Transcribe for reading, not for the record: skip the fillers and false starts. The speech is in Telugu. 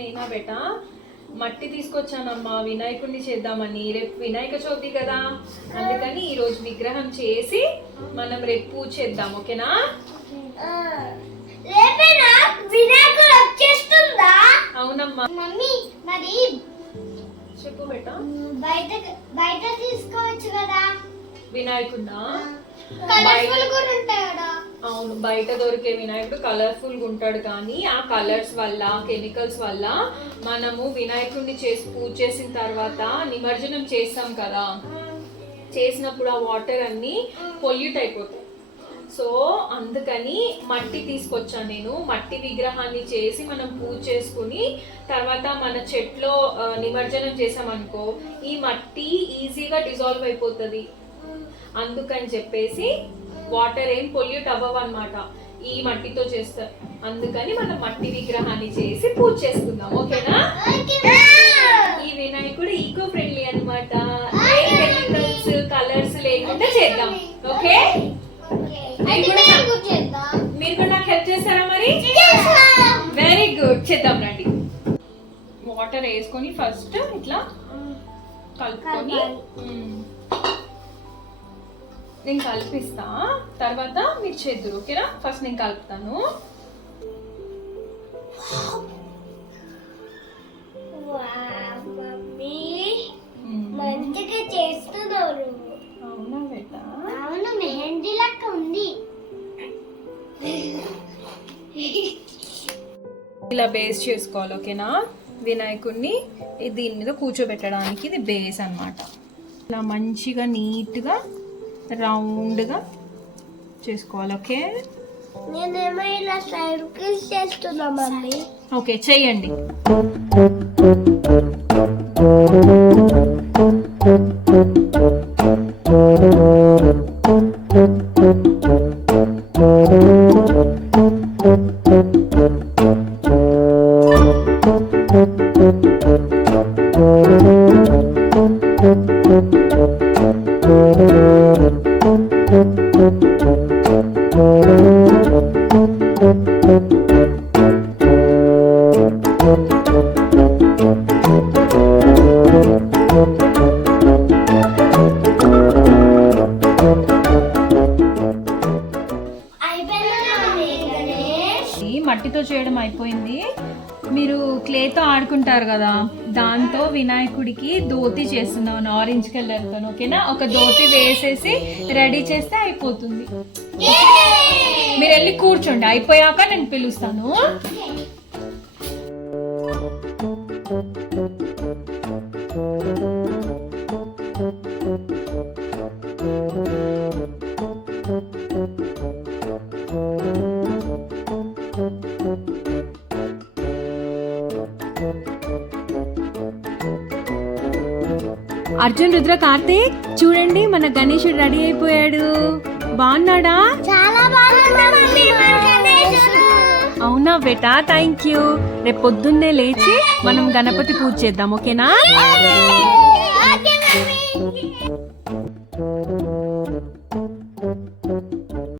నేనా బేటా మట్టి తీసుకొచ్చానమ్మా వినాయకుడిని చేద్దామని. రేపు వినాయక చవితి కదా, అందుకని ఈరోజు విగ్రహం చేసి మనం రేపు పూజ చేద్దాం. ఓకేనా? అవునమ్మా. మమ్మీ మరి చెప్పు బేటా. బయట తీసుకోవచ్చు కదా వినాయకుడా? అవును, బయట దొరికే వినాయకుడు కలర్ఫుల్ గా ఉంటాడు, కానీ ఆ కలర్స్ వల్ల కెమికల్స్ వల్ల మనము వినాయకుడిని చేసి పూజ చేసిన తర్వాత నిమజ్జనం చేస్తాం కదా, చేసినప్పుడు ఆ వాటర్ అన్ని పొల్యూట్ అయిపోతాయి. సో అందుకని మట్టి తీసుకొచ్చాను నేను. మట్టి విగ్రహాన్ని చేసి మనం పూజ చేసుకుని తర్వాత మన చెట్లో నిమజ్జనం చేసామనుకో ఈ మట్టి ఈజీగా డిజాల్వ్ అయిపోతుంది. అందుకని చెప్పేసి వాటర్ ఏం పొల్యూట్ అవ్వవన్నమాట ఈ మట్టితో చేస్తారు. అందుకని మనం మట్టి విగ్రహాన్ని చేసి పూజ చేసుకుందాం. ఓకేనా? ఈ వినాయకుడు ఈకో ఫ్రెండ్లీ అన్నమాట. ఏ కెమికల్స్ కలర్స్ లేకుండా చేద్దాం. ఓకే? మీరు కూడా నాకు హెల్ప్ చేస్తారా మరి? వెరీ గుడ్, చేద్దాం రండి. వాటర్ వేసుకొని ఫస్ట్ ఇట్లా కలుపుకొని నేను కలిపిస్తా, తర్వాత మీరు చేద్దురు. ఓకేనా? ఫస్ట్ నేను కలుపుతాను. మంచిగా చేస్తున్నారు. అవునా బేటా? అవును, మెహందీ లెక్క ఉంది. ఇలా బేస్ చేసుకోవాలి. ఓకేనా? వినాయకుడిని దీని మీద కూర్చోబెట్టడానికి ఇది బేస్ అన్నమాట. ఇలా మంచిగా నీట్గా రౌండ్గా చేసుకోవాలి. ఓకే? నేనేమో ఇలా సర్కిల్స్ చేస్తున్నా మమ్మీ. ఓకే, చెయ్యండి. మట్టితో చేయడం అయిపోయింది. మీరు క్లేతో ఆడుకుంటారు కదా, దాంతో వినాయకుడికి ధోతి చేస్తున్నాను ఆరెంజ్ కలర్తో. ఓకేనా? ఒక ధోతి వేసేసి రెడీ చేస్తే అయిపోతుంది. మీరు వెళ్ళి కూర్చోండి, అయిపోయాక నేను పిలుస్తాను. అర్జున్, రుద్ర, కార్తీక్ చూడండి, మన గణేశుడు రెడీ అయిపోయాడు. బాగున్నాడా? చాలా బాగుంది. అవునా బేటా? Thank you. రేపు పొద్దున్నే లేచి మనం గణపతి పూజ చేద్దాం. ఓకేనా? Okay mummy.